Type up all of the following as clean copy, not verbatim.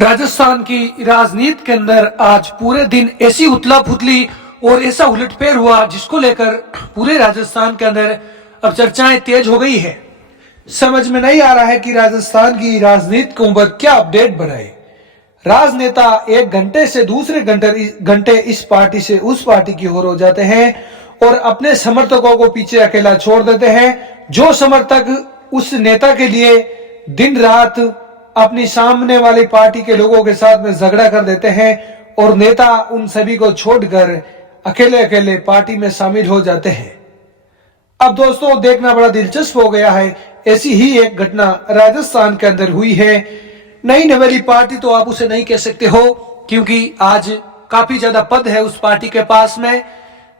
राजस्थान की राजनीति के अंदर आज पूरे दिन ऐसी उथला पुथली और ऐसा उलटफेर हुआ जिसको लेकर पूरे राजस्थान के अंदर अब चर्चाएं तेज हो गई है। समझ में नहीं आ रहा है कि राजस्थान की राजनीति को ऊपर क्या अपडेट बढ़ाए। राजनेता एक घंटे से दूसरे घंटे इस पार्टी से उस पार्टी की ओर हो जाते हैं और अपने समर्थकों को पीछे अकेला छोड़ देते हैं। जो समर्थक उस नेता के लिए दिन रात अपनी सामने वाली पार्टी के लोगों के साथ में झगड़ा कर देते हैं और नेता उन सभी को छोड़कर अकेले अकेले पार्टी में शामिल हो जाते हैं। अब दोस्तों देखना बड़ा दिलचस्प हो गया है। ऐसी ही एक घटना राजस्थान के अंदर हुई है। नई नवेली पार्टी तो आप उसे नहीं कह सकते हो क्योंकि आज काफी ज्यादा पद है उस पार्टी के पास में,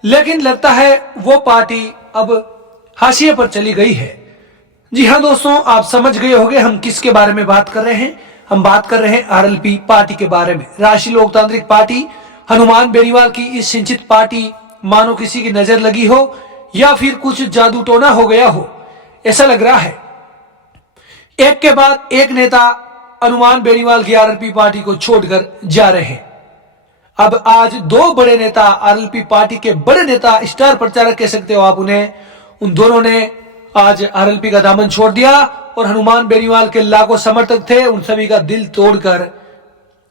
लेकिन लगता है वो पार्टी अब हाशिए पर चली गई है। जी हाँ दोस्तों, आप समझ गए होंगे हम किसके बारे में बात कर रहे हैं। हम बात कर रहे हैं आरएलपी पार्टी के बारे में। राष्ट्रीय लोकतांत्रिक पार्टी हनुमान बेनीवाल की इस सिंचित पार्टी मानो किसी की नजर लगी हो या फिर कुछ जादू टोना हो गया हो, ऐसा लग रहा है। एक के बाद एक नेता हनुमान बेनीवाल की आरएलपी पार्टी को छोड़कर जा रहे हैं। अब आज दो बड़े नेता, आरएलपी पार्टी के बड़े नेता, स्टार प्रचारक कह सकते हो आप उन्हें, उन दोनों ने आज आरएलपी का दामन छोड़ दिया और हनुमान बेनीवाल के लाखों समर्थक थे उन सभी का दिल तोड़कर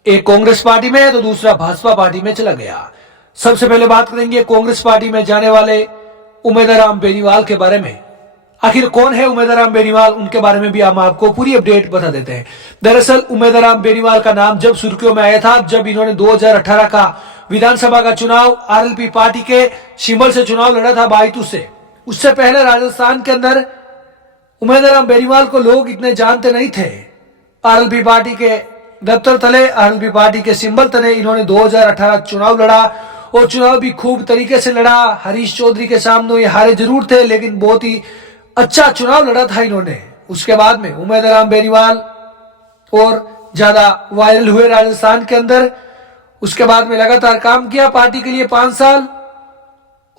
एक कांग्रेस पार्टी में तो दूसरा भाजपा पार्टी में चला गया। सबसे पहले बात करेंगे कांग्रेस पार्टी में जाने वाले उमेदराम बेनीवाल के बारे में। आखिर कौन है उमेदराम बेनीवाल, उनके बारे में भी हम आपको पूरी अपडेट बता देते हैं। दरअसल उमेदराम बेनीवाल का नाम जब सुर्खियों में आया था जब इन्होंने 2018 का विधानसभा का चुनाव आरएलपी पार्टी के सिंबल से चुनाव लड़ा था बायतू से। उससे पहले राजस्थान के अंदर उमेदराम बेनीवाल को लोग इतने जानते नहीं थे। आरएलपी पार्टी के दफ्तर तले, आरएलपी पार्टी के सिंबल तले इन्होंने 2018 चुनाव लड़ा और चुनाव भी खूब तरीके से लड़ा। हरीश चौधरी के सामने ये हारे जरूर थे लेकिन बहुत ही अच्छा चुनाव लड़ा था इन्होंने। उसके बाद में उमेदराम बेनीवाल और ज्यादा वायरल हुए राजस्थान के अंदर। उसके बाद में लगातार काम किया पार्टी के लिए 5 साल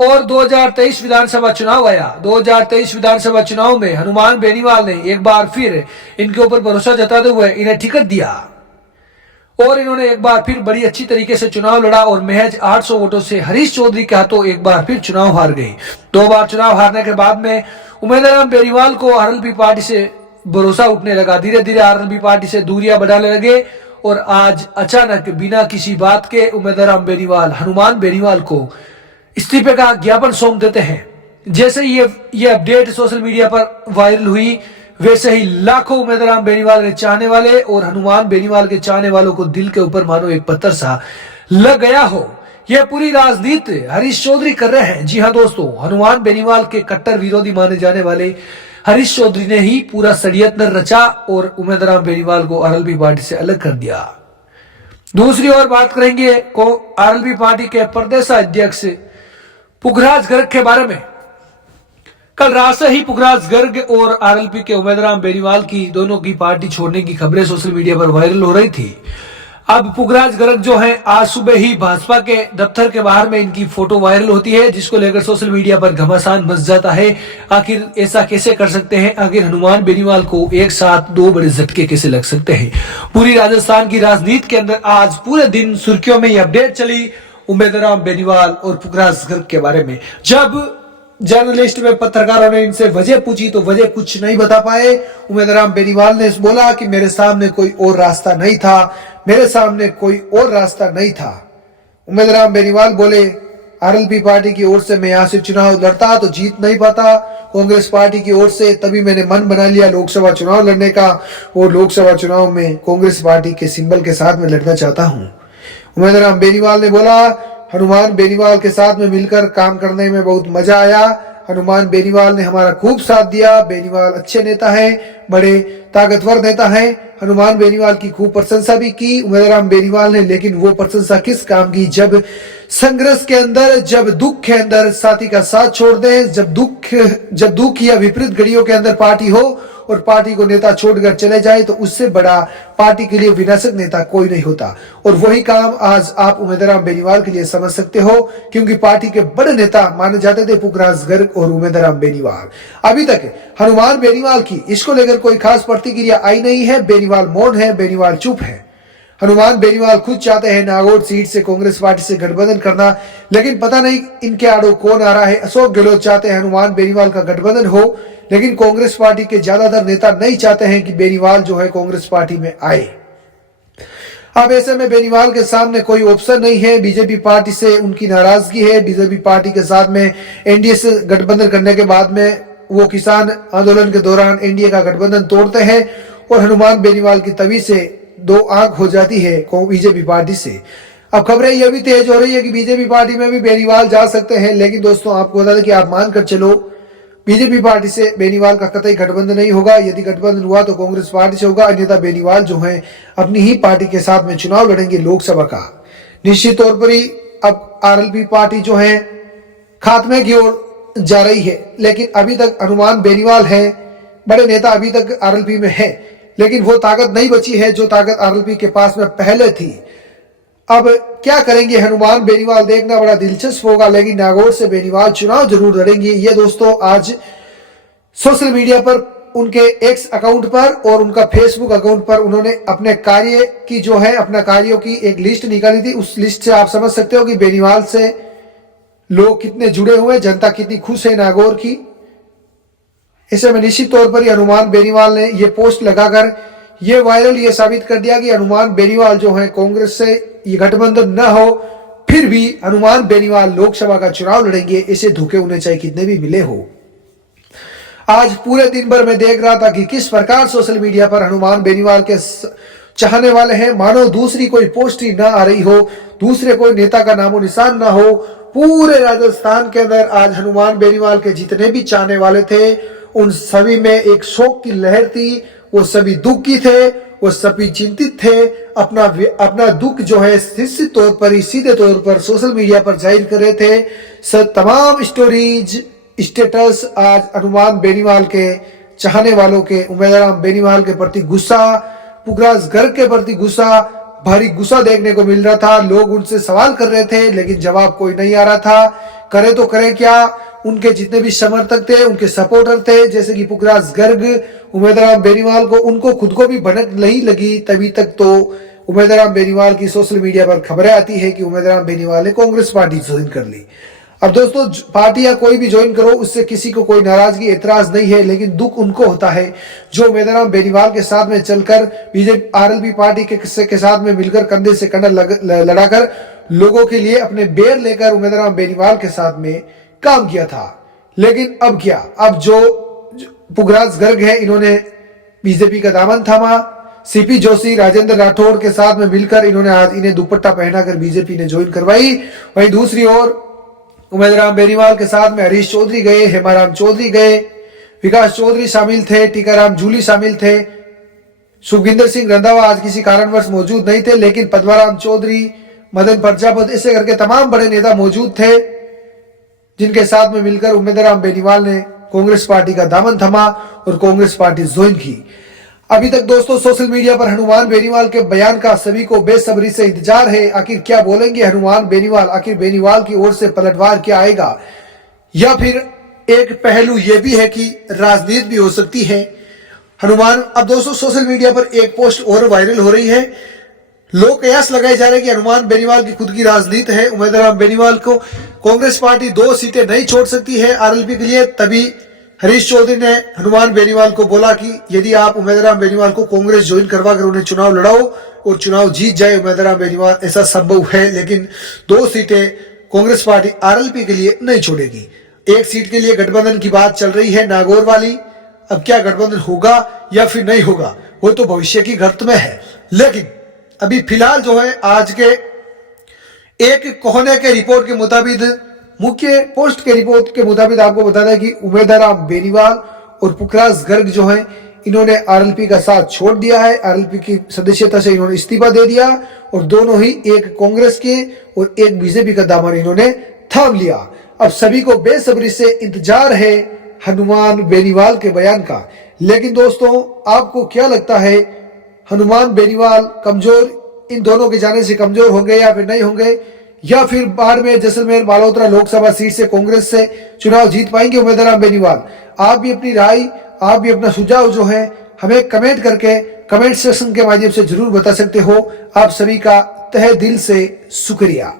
और 2023 विधानसभा चुनाव आया। 2023 विधानसभा चुनाव में हनुमान बेनीवाल ने एक बार फिर इनके ऊपर भरोसा जताते हुए इन्हें टिकट दिया और इन्होंने एक बार फिर बड़ी अच्छी तरीके से चुनाव लड़ा और महज 800 वोटों से हरीश चौधरी के हाथों एक बार फिर चुनाव हार गई। 2 बार चुनाव हारने के बाद में उमेदराम बेनीवाल को आरएलपी पार्टी से भरोसा उठने लगा। धीरे धीरे आरएलपी पार्टी से दूरियां बढ़ाने लगे और आज अचानक बिना किसी बात के उमेदराम बेनीवाल हनुमान बेनीवाल को इस्तीफे का ज्ञापन सौंप देते हैं। जैसे ये अपडेट सोशल मीडिया पर वायरल हुई वैसे ही लाखों उमेदराम बेनीवाल के चाहने वाले और हनुमान बेनीवाल के चाहने वालों को दिल के ऊपर मानो एक पत्थर सा लग गया हो। यह पूरी राजनीति हरीश चौधरी कर रहे हैं। जी हाँ दोस्तों, हनुमान बेनीवाल के कट्टर विरोधी माने जाने वाले हरीश चौधरी ने ही पूरा षड्यंत्र रचा और उमेदराम बेनीवाल को आरएलपी पार्टी से अलग कर दिया। दूसरी ओर बात करेंगे आरएलपी पार्टी के प्रदेश अध्यक्ष पुखराज गर्ग के बारे में। कल रात से ही पुखराज गर्ग और आरएलपी के उमेदराम बेनीवाल की दोनों की पार्टी छोड़ने की खबरें सोशल मीडिया पर वायरल हो रही थी। अब पुखराज गर्ग जो है आज सुबह ही भाजपा के दफ्तर के बाहर में इनकी फोटो वायरल होती है जिसको लेकर सोशल मीडिया पर घमासान मच जाता है। आखिर ऐसा कैसे कर सकते हैं, आखिर हनुमान बेनीवाल को एक साथ 2 बड़े झटके कैसे लग सकते हैं। पूरी राजस्थान की राजनीति के अंदर आज पूरे दिन सुर्खियों में ये अपडेट चली उमेदराम बेनीवाल और पुखराज गर्ग के बारे में। जब जर्नलिस्ट में पत्रकारों ने इनसे वजह पूछी तो वजह कुछ नहीं बता पाए। उमेदराम बेनीवाल ने बोला कि मेरे सामने कोई और रास्ता नहीं था, मेरे सामने कोई और रास्ता नहीं था। उमेदराम बेनीवाल बोले आरएलपी पार्टी की ओर से मैं यहां से चुनाव लड़ता तो जीत नहीं पाता, कांग्रेस पार्टी की ओर से तभी मैंने मन बना लिया लोकसभा चुनाव लड़ने का और लोकसभा चुनाव में कांग्रेस पार्टी के सिंबल के साथ में लड़ना चाहता हूं। उमेदराम बेनीवाल ने बोला हनुमान बेनीवाल के साथ में मिलकर काम करने में बहुत मजा आया। हनुमान बेनीवाल ने हमारा खूब साथ दिया। बेनीवाल अच्छे नेता हैं, बड़े ताकतवर नेता हैं। हनुमान बेनीवाल की खूब प्रशंसा भी की उमेदराम बेनीवाल ने, लेकिन वो प्रशंसा किस काम की जब संघर्ष के अंदर, जब दुख के अंदर साथी का साथ छोड़ दे, जब दुख या विपरीत घड़ियों के अंदर पार्टी हो और पार्टी को नेता छोड़कर चले जाए तो उससे बड़ा पार्टी के लिए विनाशक नेता कोई नहीं होता। और वही काम आज आप उमेदराम बेनीवाल के लिए समझ सकते हो क्योंकि पार्टी के बड़े नेता माने जाते थे पुखराज गर्ग और उमेदराम बेनीवाल। अभी तक हनुमान बेनीवाल की इसको लेकर कोई खास प्रतिक्रिया आई नहीं है। बेनीवाल मौन है, बेनीवाल चुप है। हनुमान बेनीवाल खुद चाहते हैं नागौर सीट से कांग्रेस पार्टी से गठबंधन करना, लेकिन पता नहीं इनके आड़ो कौन आ रहा है। अशोक गहलोत चाहते हैं हनुमान बेनीवाल का गठबंधन हो, लेकिन कांग्रेस पार्टी के ज्यादातर नेता नहीं चाहते हैं कि बेनीवाल जो है कांग्रेस पार्टी में आए। अब ऐसे में बेनीवाल के सामने कोई ऑप्शन नहीं है। बीजेपी पार्टी से उनकी नाराजगी है। बीजेपी पार्टी के साथ में एनडीए से गठबंधन करने के बाद में वो किसान आंदोलन के दौरान एनडीए का गठबंधन तोड़ते हैं और हनुमान बेनीवाल की तवी से दो आंख हो जाती है बीजेपी पार्टी से। अब खबरें यह भी तेज हो रही है कि बीजेपी पार्टी में भी बेनीवाल जा सकते हैं, लेकिन दोस्तों आपको बता दें कि आप मानकर चलो बीजेपी पार्टी से बेनीवाल का कतई गठबंधन नहीं होगा। यदि गठबंधन हुआ तो कांग्रेस पार्टी से होगा, अन्यथा बेनीवाल जो है अपनी ही पार्टी के साथ में चुनाव लड़ेंगे लोकसभा का। निश्चित तौर पर ही अब आरएलपी पार्टी जो है खात्मे की ओर जा रही है, लेकिन अभी तक हनुमान बेनीवाल है, बड़े नेता अभी तक आरएलपी में है, लेकिन वो ताकत नहीं बची है जो ताकत आरएलपी के पास में पहले थी। अब क्या करेंगे हनुमान बेनीवाल देखना बड़ा दिलचस्प होगा, लेकिन नागौर से बेनीवाल चुनाव जरूर लड़ेंगे। ये दोस्तों आज सोशल मीडिया पर उनके एक्स अकाउंट पर और उनका फेसबुक अकाउंट पर उन्होंने अपने कार्य की जो है अपना कार्यों की एक लिस्ट निकाली थी। उस लिस्ट से आप समझ सकते हो कि बेनीवाल से लोग कितने जुड़े हुए, जनता कितनी खुश है नागौर की। ऐसे में निश्चित तौर पर हनुमान बेनीवाल ने ये पोस्ट लगाकर ये वायरल ये साबित कर दिया कि हनुमान बेनीवाल जो है कांग्रेस से ये गठबंधन न हो, फिर भी हनुमान बेनीवाल लोकसभा का चुनाव लड़ेंगे, ऐसे धोखे उन्हें चाहे कितने भी मिले हो। आज पूरे दिन भर मैं देख रहा था कि किस प्रकार सोशल मीडिया पर हनुमान बेनीवाल के चाहने वाले हैं, मानो दूसरी कोई पोस्ट ही ना आ रही हो, दूसरे कोई नेता का नामो निशान ना हो। पूरे राजस्थान के अंदर आज हनुमान बेनीवाल के जितने भी चाहने वाले थे उन सभी में एक शोक की लहर थी। वो सभी दुखी थे, वो सभी चिंतित थे। अपना दुख जो है निश्चित तौर पर ही सीधे तौर पर सोशल मीडिया पर जाहिर कर रहे थे। तमाम स्टोरीज स्टेटस आज हनुमान बेनीवाल के चाहने वालों के, उम्मीदवार बेनीवाल के प्रति गुस्सा, पुखराज गर्ग के प्रति गुस्सा, भारी गुस्सा देखने को मिल रहा था। लोग उनसे सवाल कर रहे थे लेकिन जवाब कोई नहीं आ रहा था। करे तो करे क्या, उनके जितने भी समर्थक थे, उनके सपोर्टर थे, जैसे कि पुखराज गर्ग, उम्मीदवार बेनीवाल को, उनको खुद को भी भनक नहीं लगी तभी तक तो उम्मीदवार बेनीवाल की सोशल मीडिया पर खबरें आती है कि उम्मीदवार बेनीवाल ने कांग्रेस पार्टी ज्वाइन कर ली। अब दोस्तों पार्टी या कोई भी ज्वाइन करो उससे किसी को कोई नाराजगी एतराज नहीं है, लेकिन दुख उनको होता है जो उम्मीदवार बेनीवाल के साथ में चलकर बीजेपी आरएलपी पार्टी के साथ में मिलकर कंधे से कंधा लड़ाकर लोगों के लिए अपने बेर लेकर उम्मीदवार बेनीवाल के साथ में काम किया था। लेकिन अब क्या, अब जो पुखराज गर्ग है इन्होंने बीजेपी का दामन थामा। सीपी जोशी, राजेंद्र राठौड़ के साथ में मिलकर इन्होंने आज इन्हें दुपट्टा पहनाकर बीजेपी ने ज्वाइन करवाई। वहीं दूसरी ओर उम्मीदवार बेनीवाल के साथ में हरीश चौधरी गए, हेमाराम चौधरी गए, विकास चौधरी शामिल थे, टीकाराम जूली शामिल थे, सुखविंदर सिंह रंधावा आज किसी कारणवश मौजूद नहीं थे, लेकिन पद्माराम चौधरी, मदन प्रजापति, ऐसे करके तमाम बड़े नेता मौजूद थे जिनके साथ में मिलकर उम्मीदवार बेनीवाल ने कांग्रेस पार्टी का दामन थमा और कांग्रेस पार्टी ज्वाइन की। अभी तक दोस्तों सोशल मीडिया पर हनुमान बेनीवाल के बयान का सभी को बेसब्री से इंतजार है। आखिर क्या बोलेंगे हनुमान बेनीवाल, आखिर बेनीवाल की ओर से पलटवार क्या आएगा, या फिर एक पहलू यह भी है कि राजनीति भी हो सकती है हनुमान। अब दोस्तों सोशल मीडिया पर एक पोस्ट और वायरल हो रही है। लोग कयास लगाए जा रहे हैं कि हनुमान बेनीवाल की खुद की राजनीति है, उम्मीदवार बेनीवाल को कांग्रेस पार्टी 2 सीटें नहीं छोड़ सकती है आरएलपी के लिए। तभी हरीश चौधरी ने हनुमान बेनीवाल को बोला कि यदि आप उम्मीदवार बेनीवाल को कांग्रेस ज्वाइन करवा कर उन्हें चुनाव लड़ाओ और चुनाव जीत जाए उम्मीदवार बेनीवाल, ऐसा संभव है, लेकिन 2 सीटें कांग्रेस पार्टी आरएलपी के लिए नहीं छोड़ेगी। 1 सीट के लिए गठबंधन की बात चल रही है नागौर वाली। अब क्या गठबंधन होगा या फिर नहीं होगा वो तो भविष्य की गर्त में है, लेकिन अभी फिलहाल जो है आज के एक कोहने के रिपोर्ट के मुताबिक, मुख्य पोस्ट के रिपोर्ट के मुताबिक आपको बता दें कि उम्मीदवार बेनीवाल और पुखराज गर्ग जो है इन्होंने आरएलपी का साथ छोड़ दिया है। आरएलपी की सदस्यता से इन्होंने इस्तीफा दे दिया और दोनों ही, एक कांग्रेस के और एक बीजेपी का दामन इन्होंने थाम लिया। अब सभी को बेसब्री से इंतजार है हनुमान बेनीवाल के बयान का। लेकिन दोस्तों आपको क्या लगता है, हनुमान बेनीवाल कमजोर, इन दोनों के जाने से कमजोर होंगे या फिर नहीं होंगे, या फिर बाड़मेर, जैसलमेर, मालहोत्रा लोकसभा सीट से कांग्रेस से चुनाव जीत पाएंगे उम्मीदवार बेनीवाल? आप भी अपनी राय, आप भी अपना सुझाव जो है हमें कमेंट करके कमेंट सेक्शन के माध्यम से जरूर बता सकते हो। आप सभी का तहे दिल से शुक्रिया।